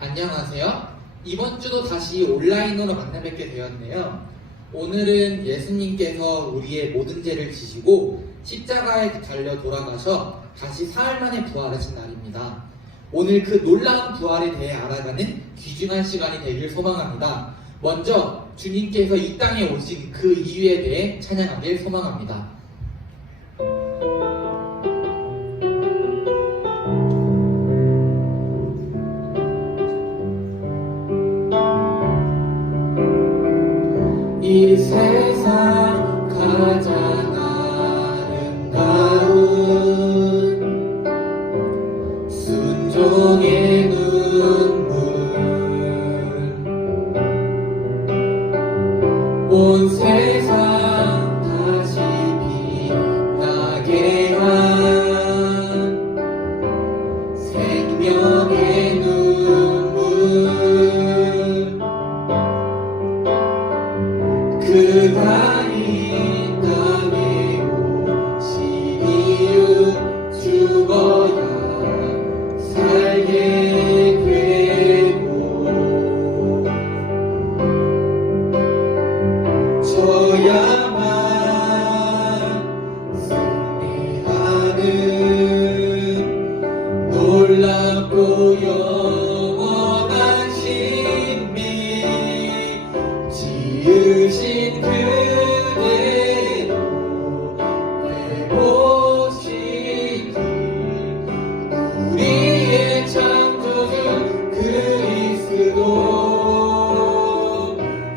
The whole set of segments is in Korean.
안녕하세요. 이번 주도 다시 온라인으로 만나 뵙게 되었네요. 오늘은 예수님께서 우리의 모든 죄를 지시고 십자가에 달려 돌아가셔 다시 사흘 만에 부활하신 날입니다. 오늘 그 놀라운 부활에 대해 알아가는 귀중한 시간이 되길 소망합니다. 먼저 주님께서 이 땅에 오신 그 이유에 대해 찬양하길 소망합니다. 이 세상 가장 아름다운 순종의 눈물, 온 세상 다시 빛나게 한 생명의 눈물, 그가 이 땅에 오신 이유, 죽어야 살게 되고 저야만 승리하는 놀랍고 영원한 신비, 지으신 그대로 회복시키 우리의 창조주 그리스도,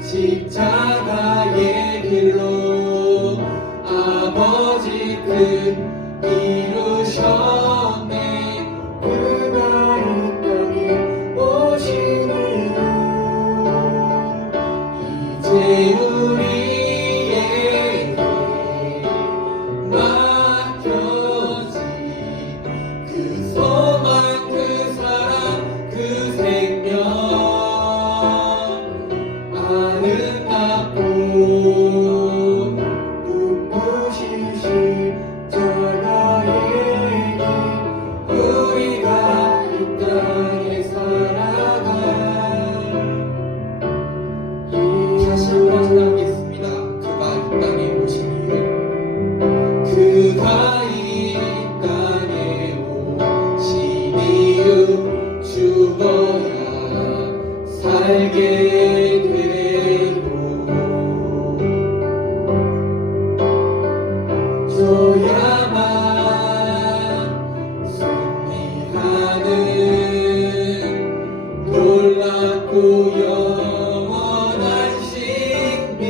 십자가의 길로 아버지 뜻 이루셨네. 그가 이 땅에 오신 이유, 이제 우리에게 맡겨진 그 소망, 그 사랑, 그 생명, 아름답고 눈부신 십자가의 길, 우리가 이 땅에 살아가 다시 한번 찬양하겠습니다. 그가 이 땅에 오신 이유, 그가 이 땅에 오신 이유, 죽어야 살게 되고 저야만 승리하는 놀랍고 영원한 신비,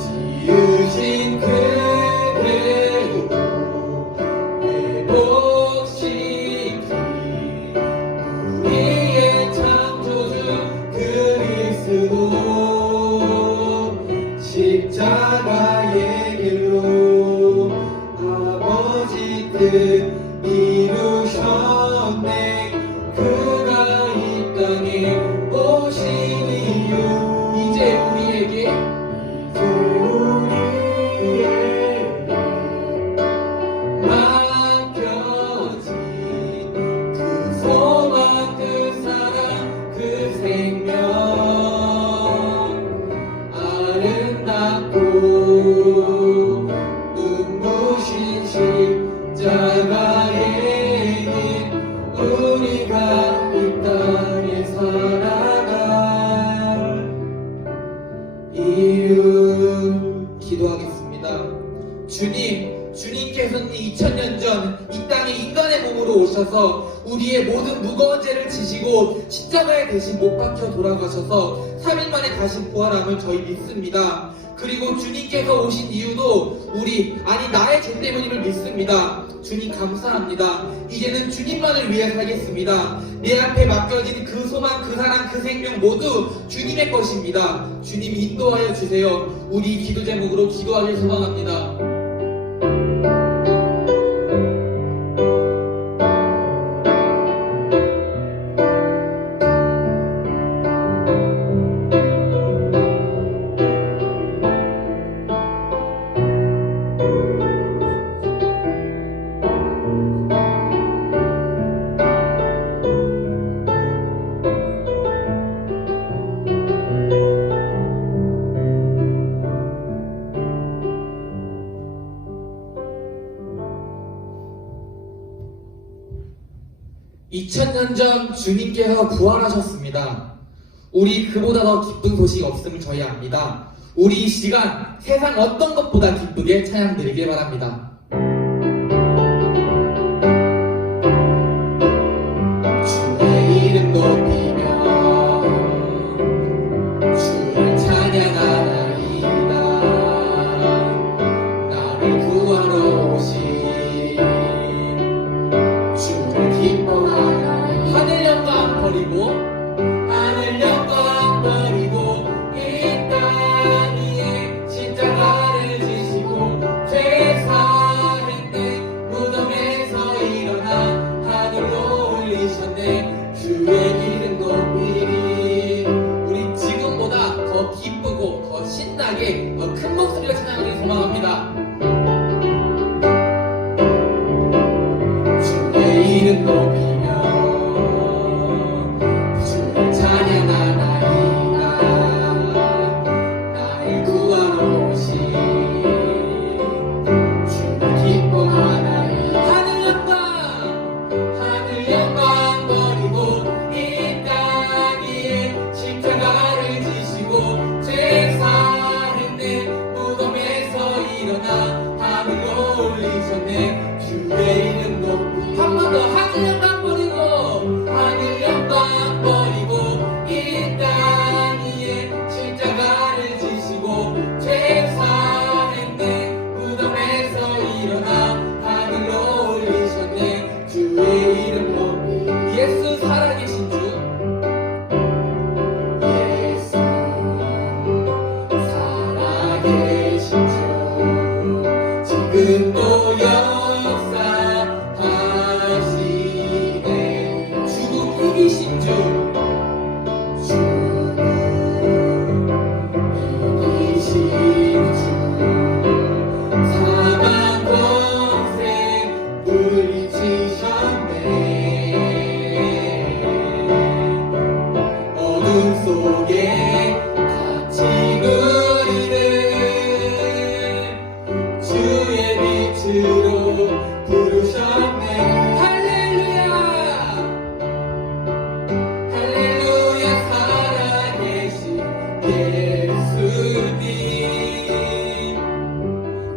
지으신 그대로 회복시키 우리의 창조주 그리스도, 십자가의 길로 아버지 뜻 이루셨네. 그가 이 땅에 오신 이유, 이제 우리에게 맡겨진 그 소망, 그 사랑, 그 생명, 아름답고 눈부신 십자가의 길, 우리가 이 땅에 살아가 이유. 기도하겠습니다. 주님께서는 2000년 전 이 땅에 인간의 몸으로 오셔서 우리의 모든 무거운 죄를 지시고 십자가에 대신 못 박혀 돌아가셔서 3일 만에 다시 부활함을 저희 믿습니다. 그리고 주님께서 오신 이유도 나의 죄 때문임을 믿습니다. 주님 감사합니다. 이제는 주님만을 위해 살겠습니다. 내 앞에 맡겨진 그 소망, 그 사랑, 그 생명 모두 주님의 것입니다. 주님 인도하여 주세요. 우리 기도 제목으로 기도하길 소망합니다. 2000년 전 주님께서 부활하셨습니다. 우리 그보다 더 기쁜 소식 없음을 저희 압니다. 우리 이 시간 세상 어떤 것보다 기쁘게 찬양드리길 바랍니다. 주의 이름 높이며 주를 찬양하나이다. 나를 구하러 오신 주를 기뻐하나이다. 하늘 영광 버리고 하늘 영광 버리고 이 땅 위에 십자가를 지시고 죄 사했네. 무덤에서 일어나 하늘로 올리셨네. 주의 이름 높이리. 우리 지금보다 더 기쁘고 더 신나게 더 큰 목소리로 찬양하길 소망합니다. 주의 이름 높이며 주를 찬양하나이다. 나를 구하러 오신 주를 기뻐하나이다. 하늘 영광 버리고 이 땅 위에 십자가를 지시고 죄 사했네. 무덤에서 일어나 하늘로 올리셨네. 주의 이름 높이. 한 번 더. 하늘 영광 버리고 하늘 영광 버리고 이 땅 위에 십자가를 지시고 죄 사했네. 무덤에서 일어나 하늘로 올리셨네. 주의 이름 높이. 예수 살아계신 주. 예수 살아계신 주. 지금도 역사하시네. 죽음 이기신 주. 죽음 이기신 주. 사망 권세 물리치셨네. 어둠 속에 갇힌 우리를 주의 빛으로 부르셨네. 할렐루야. 할렐루야. 살아계신 예수님.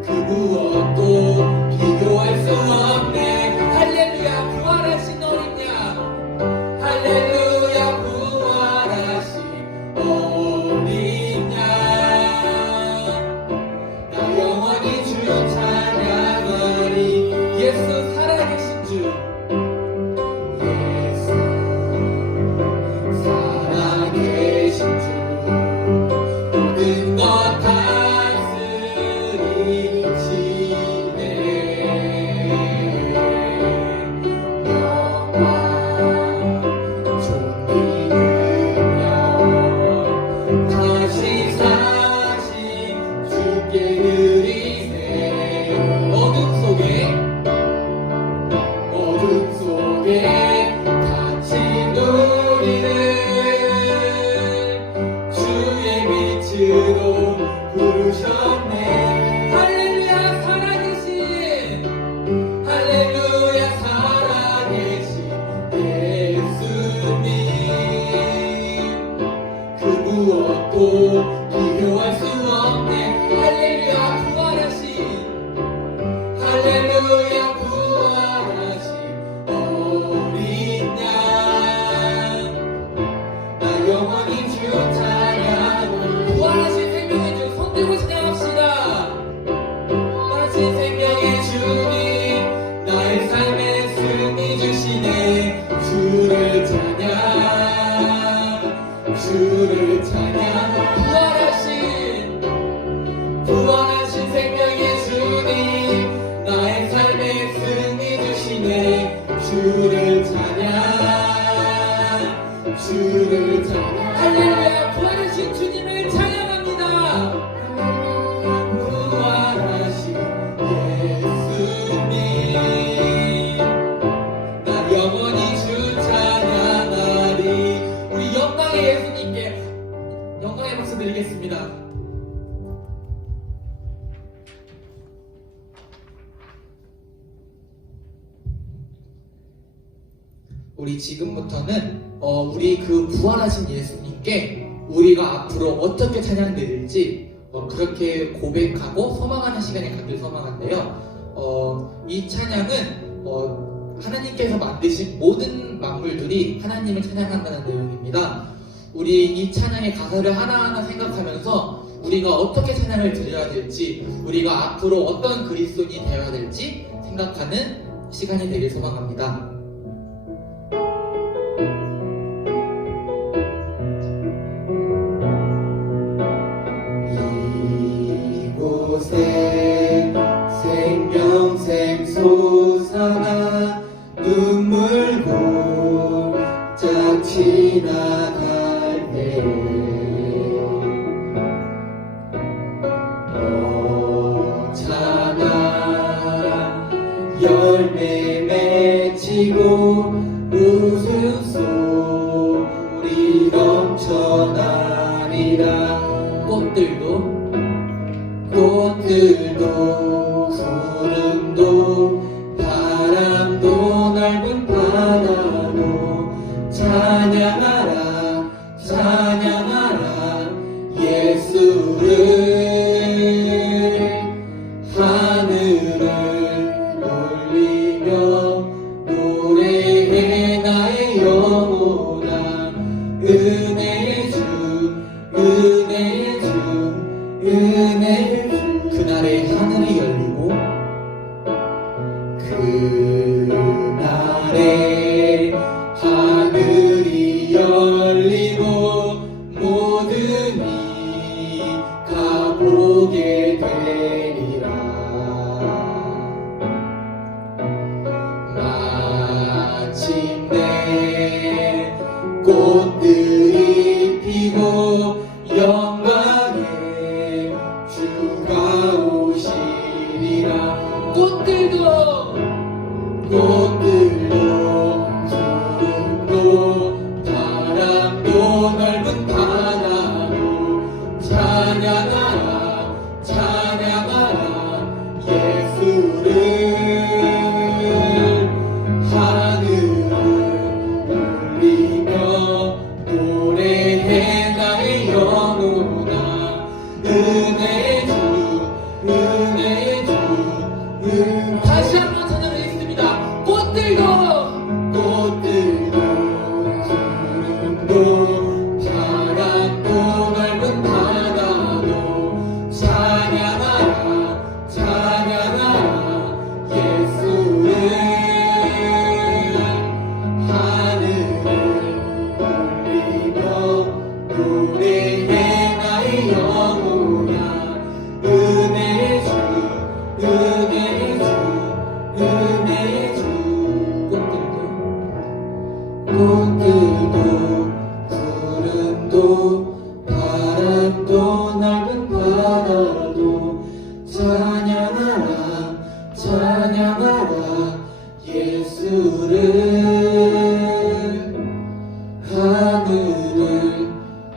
그 무엇도 비교할 수 없네. 할렐루야. 부활하신 어린 양. 할렐루야. 부활하신 어린 양. 나 영원히 주 찬양하리. 예수 살아계신 주. 예수 살아계신 주. 모든 것 다스리시네. 영광 존귀는요 다시 사신 주께 드리네. 어둠 속에 갇힌 우리를 주의 빛으로 부르셨네. 할렐루야. 살아계신. 할렐루야. 살아계신 예수님. 그 무엇도 비교할 수 없네. 할렐루야. 부활하신. 할렐루야. 부활하신 어린 양. 나 영원히 주 찬양. 부활하신 생명의 주. 손 들고 찬양합시다. 부활하신 생명의 주님. 나의 삶에 승리 주시네. 주를 찬양. 주를 찬양. 부활하신 생명의 주님. 나의 삶에 승리 주시네. 주를 찬양. 주를 찬양. 할렐루야. 부활하신 주님을 찬양합니다. 부활하신 예수님. 나 영원히 주 찬양하리. 우리 영광의 예수님께 영광의 박수 드리겠습니다. 우리 지금부터는 우리 그 부활하신 예수님께 우리가 앞으로 어떻게 찬양 드릴지 그렇게 고백하고 소망하는 시간을 갖길 소망한데요. 이 찬양은 하나님께서 만드신 모든 만물들이 하나님을 찬양한다는 내용입니다. 우리 이 찬양의 가사를 하나하나 생각하면서 우리가 어떻게 찬양을 드려야 될지, 우리가 앞으로 어떤 그리스도인이 되어야 될지 생각하는 시간이 되길 소망합니다. 이곳에 생명샘 솟아나 눈물 골짝 지나갈 때 찬양 열매 맺히고 웃음소리 넘쳐나리라. 꽃들도 구름도 바람도 넓은 바다도 찬양하라 찬양하라 예수를. 하늘을 올리며 노래해 나의 영혼아. 은혜의 주 은혜의 주 은혜의 주. 그날에 하늘이 열리고 그날에 하늘이 열리고 모든 이가 보게 되리라. 마침내 꽃들이 피고 영광의 주가 오시리라. 꽃들도 구름도 바람도 넓은 바다도 찬양하라 찬양하라 예수를. 하늘을 울리며 노래해 나의 영혼아. 은혜의 주 은혜의 주 다시 한번 찬양하겠습니다. 꽃들도 구름도 바람도 넓은 바다도 찬양하라 찬양하라 예수를. 하늘을 울리며 노래해 나의 영혼아. 은혜의 주 은혜의 주 은혜의 주. 꽃들도 구름도 바람도 넓은 바다도 찬양하라 찬양하라 예수를. 하늘을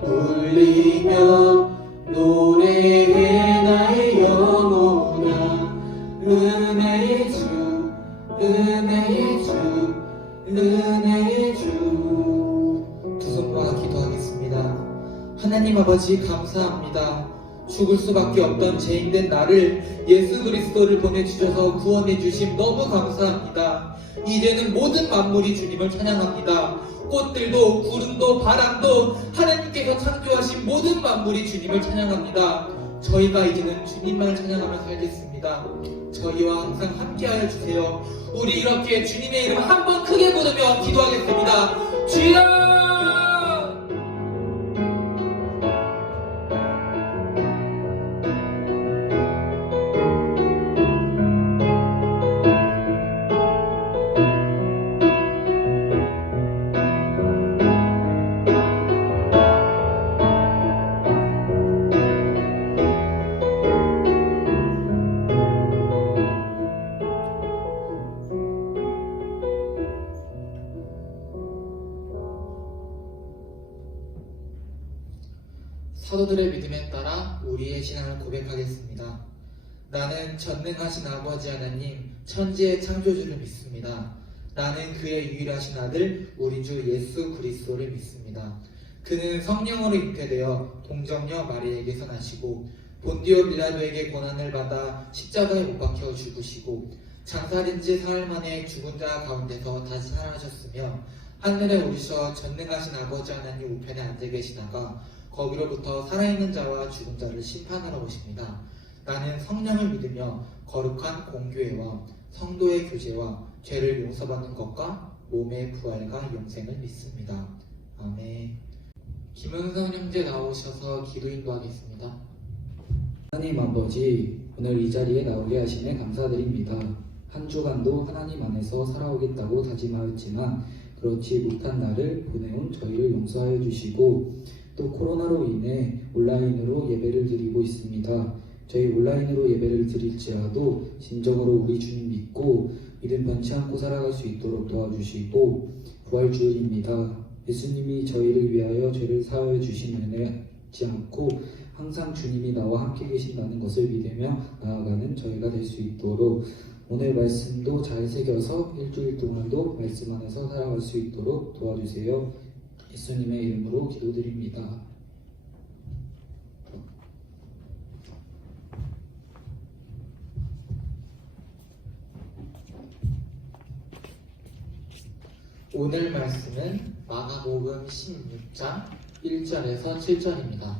울리며 노래해 나의 영혼아. 은혜의 주 은혜의 주 은혜의 주. 두 손 모아 기도하겠습니다. 하나님 아버지 감사합니다. 죽을 수밖에 없던 죄인된 나를 예수 그리스도를 보내주셔서 구원해 주심 너무 감사합니다. 이제는 모든 만물이 주님을 찬양합니다. 꽃들도 구름도 바람도 하나님께서 창조하신 모든 만물이 주님을 찬양합니다. 저희가 이제는 주님만을 찬양하며 살겠습니다. 저희와 항상 함께하여 주세요. 우리 이렇게 주님의 이름 한 번 크게 부르며 기도하겠습니다. 주여! 사도들의 믿음에 따라 우리의 신앙을 고백하겠습니다. 나는 전능하신 아버지 하나님, 천지의 창조주를 믿습니다. 나는 그의 유일하신 아들 우리 주 예수 그리스도를 믿습니다. 그는 성령으로 잉태되어 동정녀 마리에게서 나시고 본디오 빌라도에게 고난을 받아 십자가에 못 박혀 죽으시고 장사된 지 사흘 만에 죽은 자 가운데서 다시 살아나셨으며 하늘에 오르셔 전능하신 아버지 하나님 우편에 앉아 계시다가 거기로부터 살아있는 자와 죽은 자를 심판하러 오십니다. 나는 성령을 믿으며 거룩한 공교회와 성도의 교제와 죄를 용서받는 것과 몸의 부활과 영생을 믿습니다. 아멘. 김은성 형제 나오셔서 기도 인도하겠습니다. 하나님 아버지, 오늘 이 자리에 나오게 하시네 감사드립니다. 한 주간도 하나님 안에서 살아오겠다고 다짐하였지만 그렇지 못한 나를 보내온 저희를 용서하여 주시고 또 코로나로 인해 온라인으로 예배를 드리고 있습니다. 저희 온라인으로 예배를 드릴지라도 진정으로 우리 주님 믿고 믿음 변치 않고 살아갈 수 있도록 도와주시고 부활주일입니다. 예수님이 저희를 위하여 죄를 사하여 주신 은혜지 않고 항상 주님이 나와 함께 계신다는 것을 믿으며 나아가는 저희가 될 수 있도록 오늘 말씀도 잘 새겨서 일주일 동안도 말씀 안에서 살아갈 수 있도록 도와주세요. 예수님의 이름으로 기도드립니다. 오늘 말씀은 마가복음 16장 1절에서 7절입니다.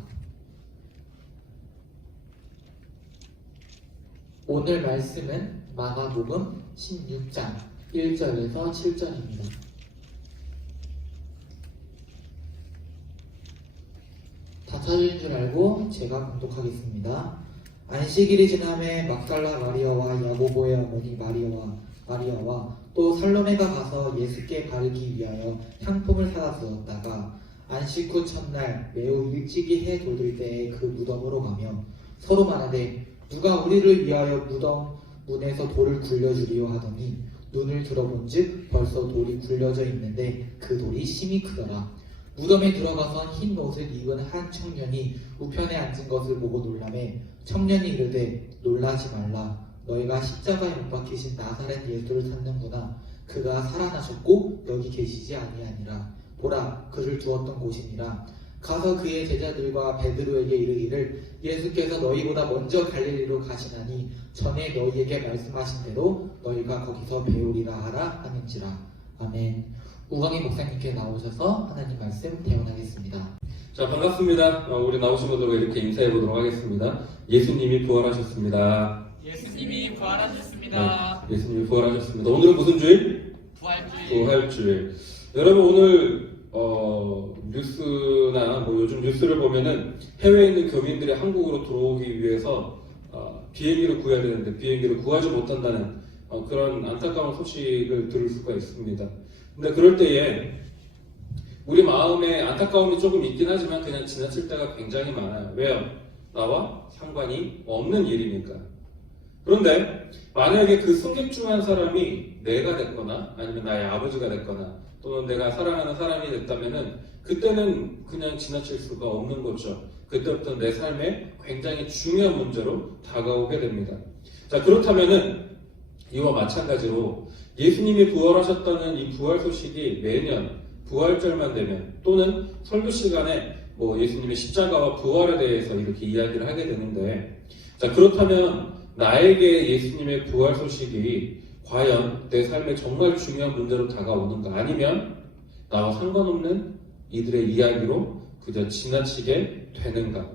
오늘 말씀은 마가복음 16장 1절에서 7절입니다. 다 찾은 줄 알고 제가 공독하겠습니다. 안식일이 지남에 막달라 마리아와 야고보의 어머니 마리아와 또 살로메가 가서 예수께 바르기 위하여 향품을 사다 주었다가 안식 후 첫날 매우 일찍이 해 돋을 때에 그 무덤으로 가며 서로 말하되 누가 우리를 위하여 무덤 문에서 돌을 굴려주리요 하더니 눈을 들어본즉 벌써 돌이 굴려져 있는데 그 돌이 심히 크더라. 무덤에 들어가선 흰 옷을 입은 한 청년이 우편에 앉은 것을 보고 놀라매 청년이 이르되 놀라지 말라. 너희가 십자가에 못 박히신 나사렛 예수를 찾는구나. 그가 살아나셨고 여기 계시지 아니하니라. 보라, 그를 두었던 곳이니라. 가서 그의 제자들과 베드로에게 이르기를 예수께서 너희보다 먼저 갈릴리로 가시나니 전에 너희에게 말씀하신 대로 너희가 거기서 배우리라 하라 하는지라. 아멘. 우광희 목사님께 나오셔서 하나님 말씀 대언하겠습니다. 자, 반갑습니다. 우리 나오신 분들과 이렇게 인사해 보도록 하겠습니다. 예수님이 부활하셨습니다. 예수님이 부활하셨습니다. 네, 예수님이 부활하셨습니다. 오늘은 무슨 주일? 부활주일. 부활주일. 여러분 오늘 뉴스나 뭐 요즘 뉴스를 보면은 해외에 있는 교민들이 한국으로 들어오기 위해서 비행기를 구해야 되는데 비행기를 구하지 못한다는 그런 안타까운 소식을 들을 수가 있습니다. 근데 그럴 때에 우리 마음에 안타까움이 조금 있긴 하지만 그냥 지나칠 때가 굉장히 많아요. 왜요? 나와 상관이 없는 일이니까. 그런데 만약에 그 승객 중 한 사람이 내가 됐거나 아니면 나의 아버지가 됐거나 또는 내가 사랑하는 사람이 됐다면은 그때는 그냥 지나칠 수가 없는 거죠. 그때부터 내 삶에 굉장히 중요한 문제로 다가오게 됩니다. 자, 그렇다면은 이와 마찬가지로 예수님이 부활하셨다는 이 부활 소식이 매년 부활절만 되면 또는 설교 시간에 뭐 예수님의 십자가와 부활에 대해서 이렇게 이야기를 하게 되는데 자, 그렇다면 나에게 예수님의 부활 소식이 과연 내 삶에 정말 중요한 문제로 다가오는가 아니면 나와 상관없는 이들의 이야기로 그저 지나치게 되는가?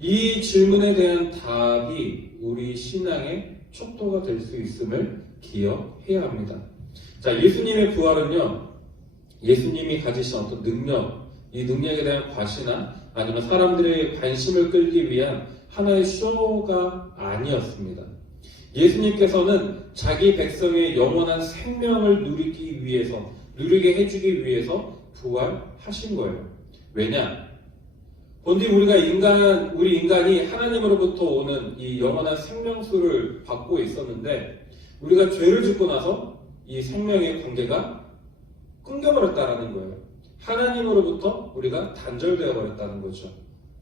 이 질문에 대한 답이 우리 신앙의 촉도가 될 수 있음을 기억해야 합니다. 자, 예수님의 부활은요, 예수님이 가지신 어떤 능력, 이 능력에 대한 과시나 아니면 사람들의 관심을 끌기 위한 하나의 쇼가 아니었습니다. 예수님께서는 자기 백성의 영원한 생명을 누리게 해주기 위해서 부활하신 거예요. 왜냐? 본디 우리 인간이 하나님으로부터 오는 이 영원한 생명수를 받고 있었는데 우리가 죄를 짓고 나서 이 생명의 관계가 끊겨버렸다라는 거예요. 하나님으로부터 우리가 단절되어 버렸다는 거죠.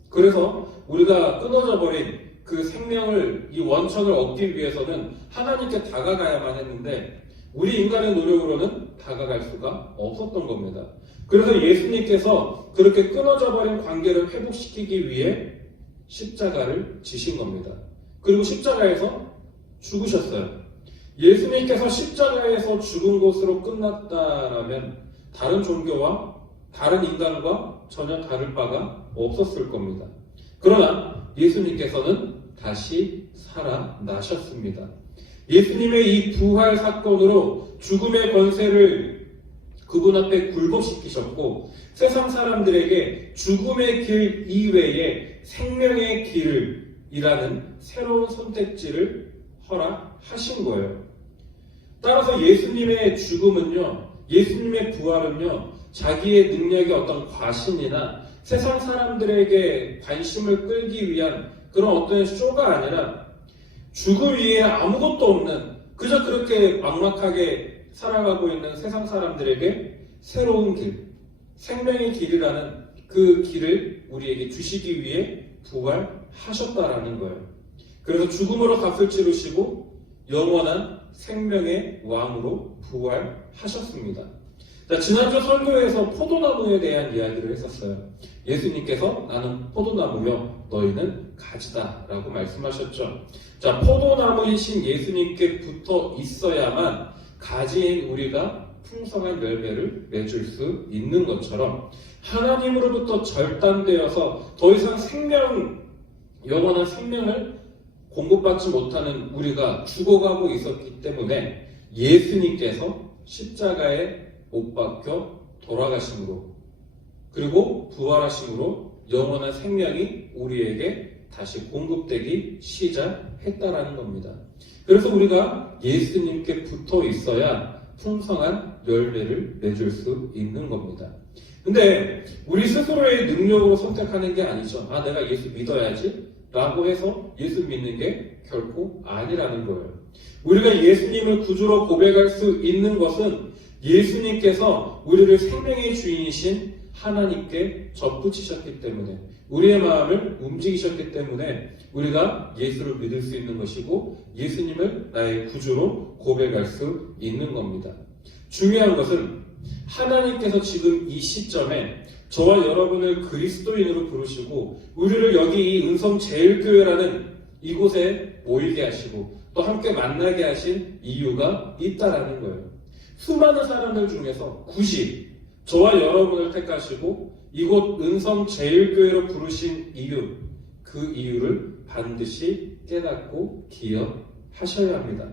그래서 우리가 끊어져 버린 그 생명을, 이 원천을 얻기 위해서는 하나님께 다가가야만 했는데 우리 인간의 노력으로는 다가갈 수가 없었던 겁니다. 그래서 예수님께서 그렇게 끊어져 버린 관계를 회복시키기 위해 십자가를 지신 겁니다. 그리고 십자가에서 죽으셨어요. 예수님께서 십자가에서 죽은 것으로 끝났다라면 다른 종교와 다른 인간과 전혀 다를 바가 없었을 겁니다. 그러나 예수님께서는 다시 살아나셨습니다. 예수님의 이 부활 사건으로 죽음의 권세를 그분 앞에 굴복시키셨고 세상 사람들에게 죽음의 길 이외에 생명의 길이라는 새로운 선택지를 허락하신 거예요. 따라서 예수님의 죽음은요, 예수님의 부활은요, 자기의 능력의 어떤 과신이나 세상 사람들에게 관심을 끌기 위한 그런 어떤 쇼가 아니라 죽음 위에 아무것도 없는 그저 그렇게 막막하게 살아가고 있는 세상 사람들에게 새로운 길, 생명의 길이라는 그 길을 우리에게 주시기 위해 부활하셨다라는 거예요. 그래서 죽음으로 값을 치르시고 영원한 생명의 왕으로 부활하셨습니다. 자, 지난주 설교에서 포도나무에 대한 이야기를 했었어요. 예수님께서 나는 포도나무요, 너희는 가지다 라고 말씀하셨죠. 자, 포도나무이신 예수님께 붙어 있어야만 가지인 우리가 풍성한 열매를 맺을 수 있는 것처럼 하나님으로부터 절단되어서 더 이상 영원한 생명을 공급받지 못하는 우리가 죽어가고 있었기 때문에 예수님께서 십자가에 못 박혀 돌아가심으로 그리고 부활하심으로 영원한 생명이 우리에게 다시 공급되기 시작했다라는 겁니다. 그래서 우리가 예수님께 붙어 있어야 풍성한 열매를 맺을 수 있는 겁니다. 근데 우리 스스로의 능력으로 선택하는 게 아니죠. 아, 내가 예수 믿어야지 라고 해서 예수 믿는 게 결코 아니라는 거예요. 우리가 예수님을 구주로 고백할 수 있는 것은 예수님께서 우리를 생명의 주인이신 하나님께 접붙이셨기 때문에 우리의 마음을 움직이셨기 때문에 우리가 예수를 믿을 수 있는 것이고 예수님을 나의 구주로 고백할 수 있는 겁니다. 중요한 것은 하나님께서 지금 이 시점에 저와 여러분을 그리스도인으로 부르시고 우리를 여기 이 은성제일교회라는 이곳에 모이게 하시고 또 함께 만나게 하신 이유가 있다라는 거예요. 수많은 사람들 중에서 굳이 저와 여러분을 택하시고 이곳 은성제일교회로 부르신 이유, 그 이유를 반드시 깨닫고 기억하셔야 합니다.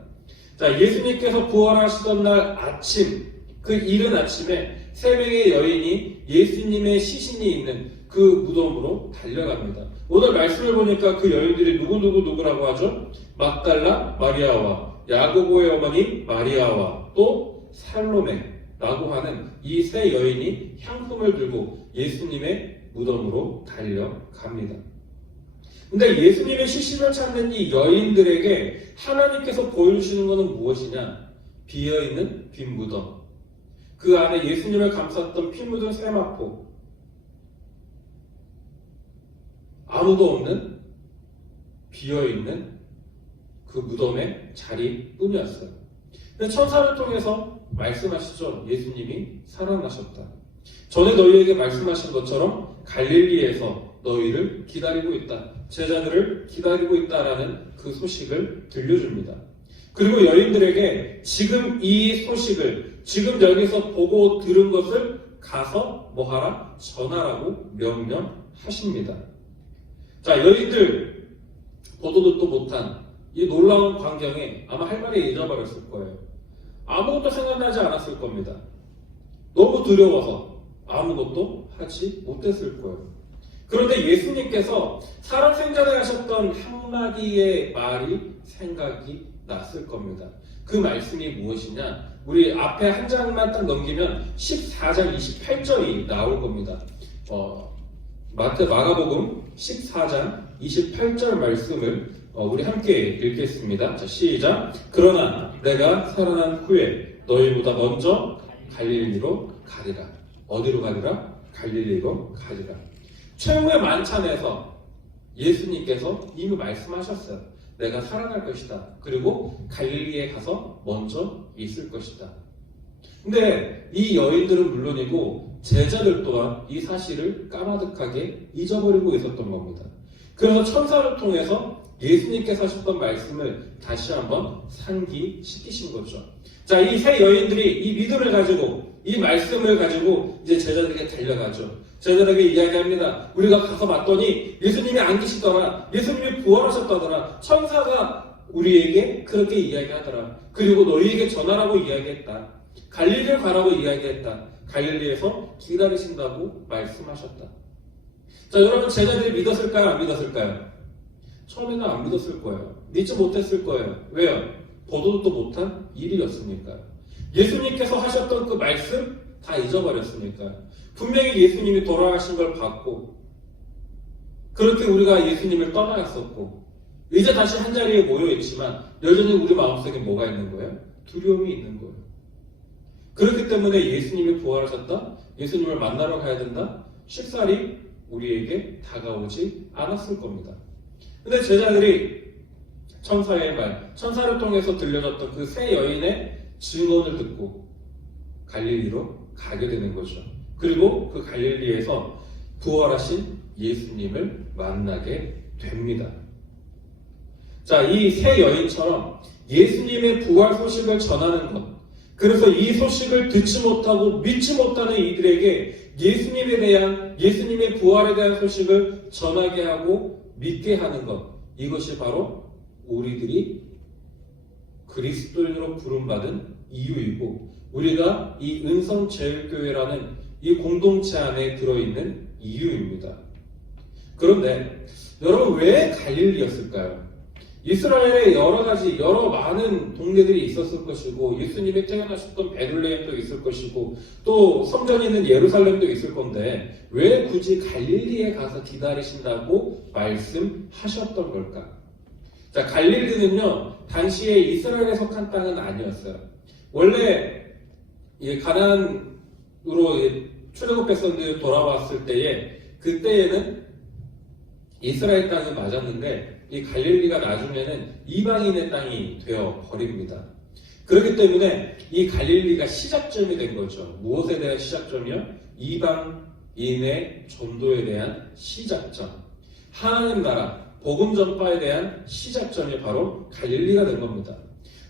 자, 예수님께서 부활하시던 날 아침, 그 이른 아침에 세 명의 여인이 예수님의 시신이 있는 그 무덤으로 달려갑니다. 오늘 말씀을 보니까 그 여인들이 누구라고 하죠? 막달라 마리아와 야고보의 어머니 마리아와 또 살로메라고 하는 이 세 여인이 향품을 들고 예수님의 무덤으로 달려갑니다. 근데 예수님의 시신을 찾는 이 여인들에게 하나님께서 보여주시는 것은 무엇이냐? 비어있는 빈 무덤, 그 안에 예수님을 감쌌던 피 묻은 세마포, 아무도 없는 비어있는 그 무덤의 자리뿐이었어요. 근데 천사를 통해서 말씀하시죠. 예수님이 살아나셨다. 전에 너희에게 말씀하신 것처럼 갈릴리에서 너희를 기다리고 있다. 제자들을 기다리고 있다라는 그 소식을 들려줍니다. 그리고 여인들에게 지금 이 소식을 지금 여기서 보고 들은 것을 가서 뭐하라? 전하라고 명령하십니다. 자, 여인들 보도 듣도 못한 이 놀라운 광경에 아마 할 말이 잊어버렸을 거예요. 아무것도 생각나지 않았을 겁니다. 너무 두려워서 아무것도 하지 못했을 거예요. 그런데 예수님께서 살아생전에 하셨던 한마디의 말이 생각이 났을 겁니다. 그 말씀이 무엇이냐? 우리 앞에 한 장만 딱 넘기면 14장 28절이 나올 겁니다. 마가복음 14장 28절 말씀을 우리 함께 읽겠습니다. 자, 시작. 그러나 내가 살아난 후에 너희보다 먼저 갈릴리로 가리라. 어디로 가리라? 갈릴리로 가리라. 최후의 만찬에서 예수님께서 이미 말씀하셨어요. 내가 살아날 것이다. 그리고 갈릴리에 가서 먼저 있을 것이다. 근데 이 여인들은 물론이고 제자들 또한 이 사실을 까마득하게 잊어버리고 있었던 겁니다. 그래서 천사를 통해서 예수님께서 하셨던 말씀을 다시 한번 상기시키신 거죠. 자, 이 세 여인들이 이 믿음을 가지고 이 말씀을 가지고 이제 제자들에게 달려가죠. 제자들에게 이야기합니다. 우리가 가서 봤더니 예수님이 안 계시더라. 예수님이 부활하셨다더라. 천사가 우리에게 그렇게 이야기하더라. 그리고 너희에게 전하라고 이야기했다. 갈릴리를 가라고 이야기했다. 갈릴리에서 기다리신다고 말씀하셨다. 자, 여러분 제자들이 믿었을까요? 안 믿었을까요? 처음에는 안 믿었을 거예요. 믿지 못했을 거예요. 왜요? 보도도 못한 일이었으니까요. 예수님께서 하셨던 그 말씀 다 잊어버렸으니까요. 분명히 예수님이 돌아가신 걸 봤고 그렇게 우리가 예수님을 떠나갔었고 이제 다시 한자리에 모여있지만 여전히 우리 마음속에 뭐가 있는 거예요? 두려움이 있는 거예요. 그렇기 때문에 예수님이 부활하셨다? 예수님을 만나러 가야 된다? 쉽사리 우리에게 다가오지 않았을 겁니다. 근데 제자들이 천사의 말, 천사를 통해서 들려졌던 그 세 여인의 증언을 듣고 갈릴리로 가게 되는 거죠. 그리고 그 갈릴리에서 부활하신 예수님을 만나게 됩니다. 자, 이 세 여인처럼 예수님의 부활 소식을 전하는 것, 그래서 이 소식을 듣지 못하고 믿지 못하는 이들에게 예수님에 대한, 예수님의 부활에 대한 소식을 전하게 하고 믿게 하는 것, 이것이 바로 우리들이 그리스도인으로 부름받은 이유이고 우리가 이 은성제일교회라는 이 공동체 안에 들어있는 이유입니다. 그런데 여러분 왜 갈릴리였을까요? 이스라엘에 여러 많은 동네들이 있었을 것이고 예수님이 태어나셨던 베들레헴도 있을 것이고 또 성전이 있는 예루살렘도 있을 건데 왜 굳이 갈릴리에 가서 기다리신다고 말씀하셨던 걸까? 자, 갈릴리는요 당시에 이스라엘에 속한 땅은 아니었어요. 원래 가나안으로 출애굽 백성들이 돌아왔을 때에 그때에는 이스라엘 땅이 맞았는데 이 갈릴리가 나중에는 이방인의 땅이 되어 버립니다. 그렇기 때문에 이 갈릴리가 시작점이 된 거죠. 무엇에 대한 시작점이요? 이방인의 전도에 대한 시작점. 하나님 나라, 복음 전파에 대한 시작점이 바로 갈릴리가 된 겁니다.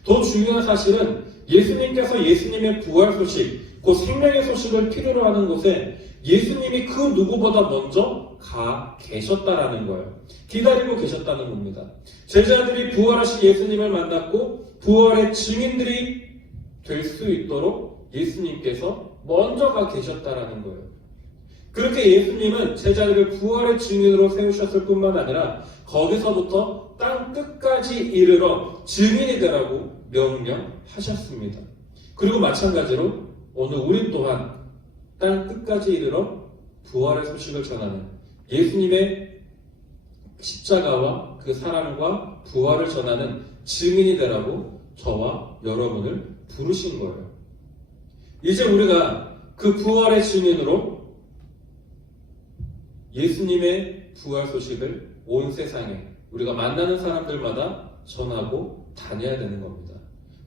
더 중요한 사실은 예수님께서 예수님의 부활 소식, 그 생명의 소식을 필요로 하는 곳에 예수님이 그 누구보다 먼저 가 계셨다라는 거예요. 기다리고 계셨다는 겁니다. 제자들이 부활하신 예수님을 만났고 부활의 증인들이 될 수 있도록 예수님께서 먼저 가 계셨다라는 거예요. 그렇게 예수님은 제자들을 부활의 증인으로 세우셨을 뿐만 아니라 거기서부터 땅 끝까지 이르러 증인이 되라고 명령하셨습니다. 그리고 마찬가지로 오늘 우리 또한 땅 끝까지 이르러 부활의 소식을 전하는 예수님의 십자가와 그 사랑과 부활을 전하는 증인이 되라고 저와 여러분을 부르신 거예요. 이제 우리가 그 부활의 증인으로 예수님의 부활 소식을 온 세상에 우리가 만나는 사람들마다 전하고 다녀야 되는 겁니다.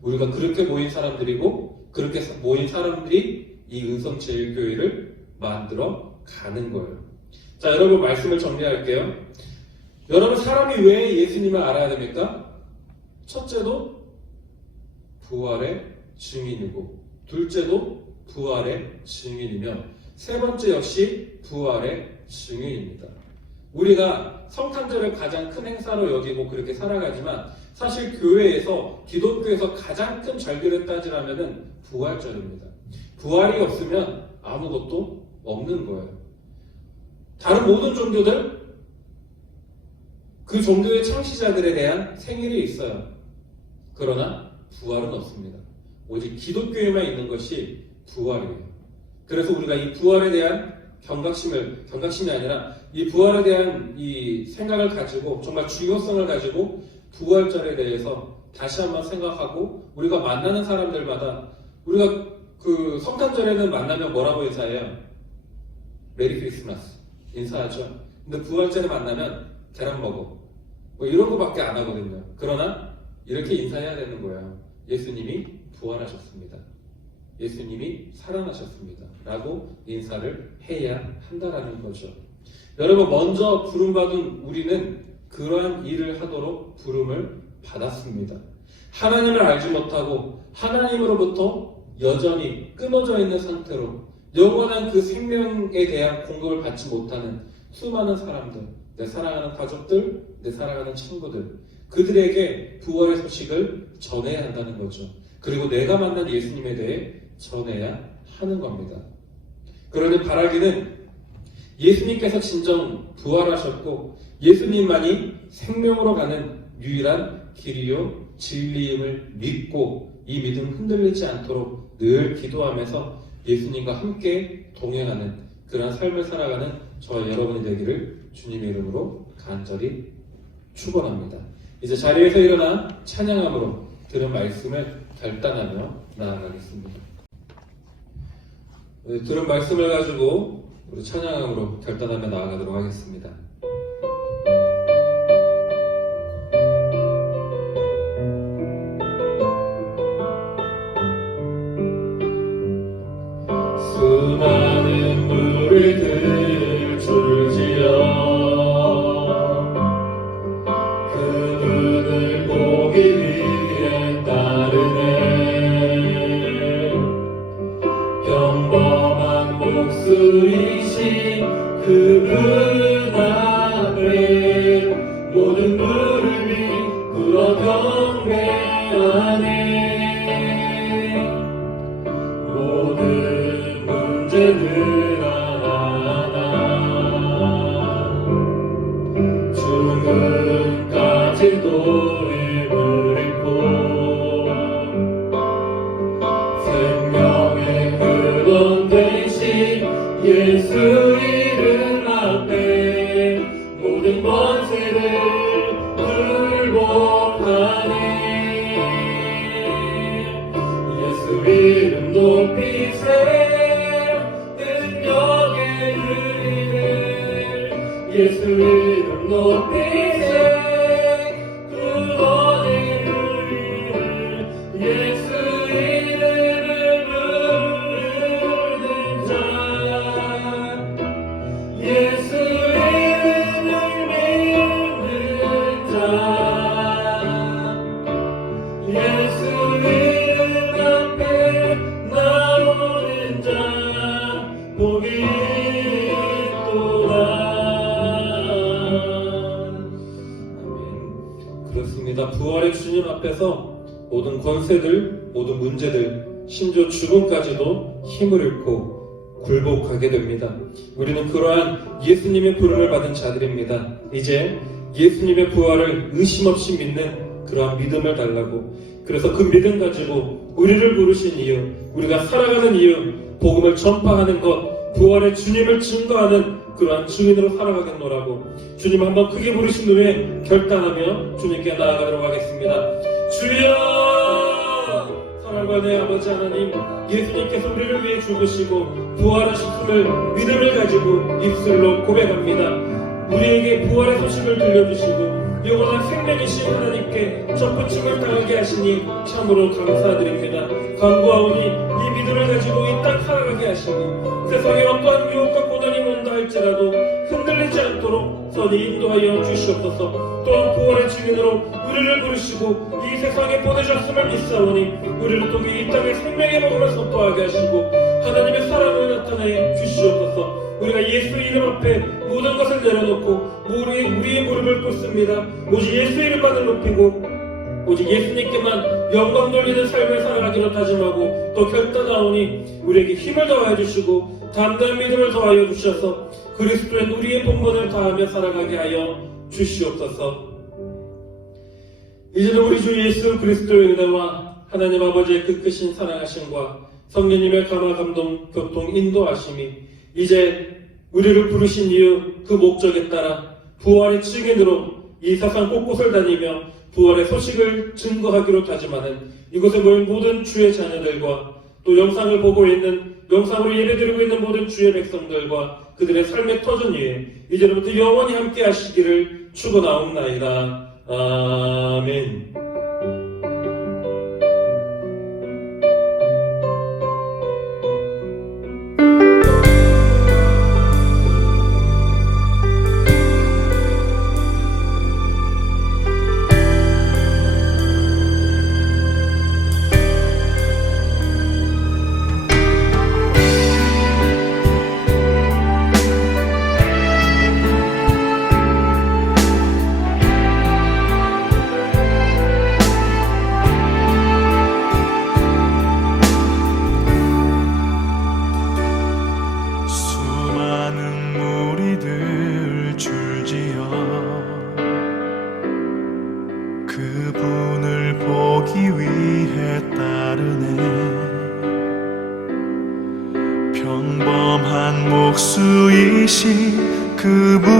우리가 그렇게 모인 사람들이고 그렇게 모인 사람들이 이 은성제일교회를 만들어 가는 거예요. 자, 여러분 말씀을 정리할게요. 여러분 사람이 왜 예수님을 알아야 됩니까? 첫째도 부활의 증인이고 둘째도 부활의 증인이며 세 번째 역시 부활의 증인입니다. 우리가 성탄절을 가장 큰 행사로 여기고 그렇게 살아가지만 사실 교회에서 기독교에서 가장 큰 절기를 따지라면은 부활절입니다. 부활이 없으면 아무것도 없는 거예요. 다른 모든 종교들 그 종교의 창시자들에 대한 생일이 있어요. 그러나 부활은 없습니다. 오직 기독교에만 있는 것이 부활이에요. 그래서 우리가 이 부활에 대한 경각심이 아니라 이 부활에 대한 이 생각을 가지고 정말 중요성을 가지고 부활절에 대해서 다시 한번 생각하고 우리가 만나는 사람들마다 우리가 그 성탄절에는 만나면 뭐라고 인사해요? 메리 크리스마스 인사하죠. 근데 부활절에 만나면 계란 먹어 뭐 이런 거밖에 안 하거든요. 그러나 이렇게 인사해야 되는 거예요. 예수님이 부활하셨습니다. 예수님이 살아나셨습니다. 라고 인사를 해야 한다라는 거죠. 여러분, 먼저 부름받은 우리는 그러한 일을 하도록 부름을 받았습니다. 하나님을 알지 못하고 하나님으로부터 여전히 끊어져 있는 상태로 영원한 그 생명에 대한 공급을 받지 못하는 수많은 사람들, 내 사랑하는 가족들, 내 사랑하는 친구들, 그들에게 부활의 소식을 전해야 한다는 거죠. 그리고 내가 만난 예수님에 대해 전해야 하는 겁니다. 그러니 바라기는 예수님께서 진정 부활하셨고 예수님만이 생명으로 가는 유일한 길이요 진리임을 믿고 이 믿음 흔들리지 않도록 늘 기도하면서 예수님과 함께 동행하는 그런 삶을 살아가는 저와 여러분이 되기를 주님의 이름으로 간절히 축원합니다. 이제 자리에서 일어나 찬양함으로 들은 말씀을 결단하며 나아가겠습니다. 들은 말씀을 가지고 우리 찬양함으로 결단하며 나아가도록 하겠습니다. 수많은 무리들 줄지어 그분을 보기 위해 따르네. 평범한 목수이신 그분 앞에 모든 무릎이 꿇어 경배하네. 모든 문제들 하나하나 죽음까지도 힘을 잃고 생명의 근원 되신 예수 이름 앞에 모든 권세를 굴복하네. 예수 이름 높이세 능력의 의를 예수 이름 높이세 구원의 의를 예수 이름을 부르는 자 예수 이름을 믿는 자 예수 이름 앞에 나오는 자 복이 있도다. 아멘. 그렇습니다. 부활의 주님 앞에서 모든 권세들, 모든 문제들, 심지어 죽음까지도 힘을 잃고 굴복하게 됩니다. 우리는 그러한 예수님의 부름을 받은 자들입니다. 이제 예수님의 부활을 의심 없이 믿는 그러한 믿음을 달라고, 그래서 그 믿음 가지고 우리를 부르신 이유, 우리가 살아가는 이유, 복음을 전파하는 것, 부활의 주님을 증거하는 그러한 증인으로 살아가겠노라고 주님 한번 크게 부르신 후에 결단하며 주님께 나아가도록 하겠습니다. 주여! 사랑과 내 아버지 하나님, 예수님께서 우리를 위해 죽으시고 부활하셨음을 믿음을 가지고 입술로 고백합니다. 우리에게 부활의 소식을 들려주시고 영원한 생명이신 하나님께 접붙임을 당하게 하시니 참으로 감사드립니다. 간구하오니 이 믿음을 가지고 이 땅 살아가게 하시고 세상에 어떠한 유혹과 고난이 온다 할지라도 흔들리지 않도록 선히 인도하여 주시옵소서. 또한 부활의 증인으로 우리를 부르시고 이 세상에 보내셨음을 믿사오니 우리를 통해 이 땅의 생명의 복음을 선포하게 하시고 하나님의 사랑을 나타내 주시옵소서. 우리가 예수 이름 앞에 모든 것을 내려놓고 우리의 무릎을 꿇습니다. 오직 예수 이름만을 높이고 오직 예수님께만 영광 돌리는 삶을 살아가기로 다짐하고 또 결단하오니 우리에게 힘을 더하여 주시고 담대한 믿음을 더하여 주셔서 그리스도의 우리의 본분을 다하며 살아가게 하여 주시옵소서. 이제는 우리 주 예수 그리스도의 은혜와 하나님 아버지의 그 크신 사랑하심과 성령님의 감화 감동 교통 인도하심이 이제 우리를 부르신 이유 그 목적에 따라 부활의 증인으로 이 세상 곳곳을 다니며 부활의 소식을 증거하기로 다짐하는 이곳에 모인 모든 주의 자녀들과 또 영상을 보고 있는, 영상으로 예배드리고 있는 모든 주의 백성들과 그들의 삶의 터전 위에 이제부터 영원히 함께 하시기를 축원하옵나이다. 아멘. 수많은 무리들 줄지어 그분을 보기 위해 따르네. 평범한 목수이신 그분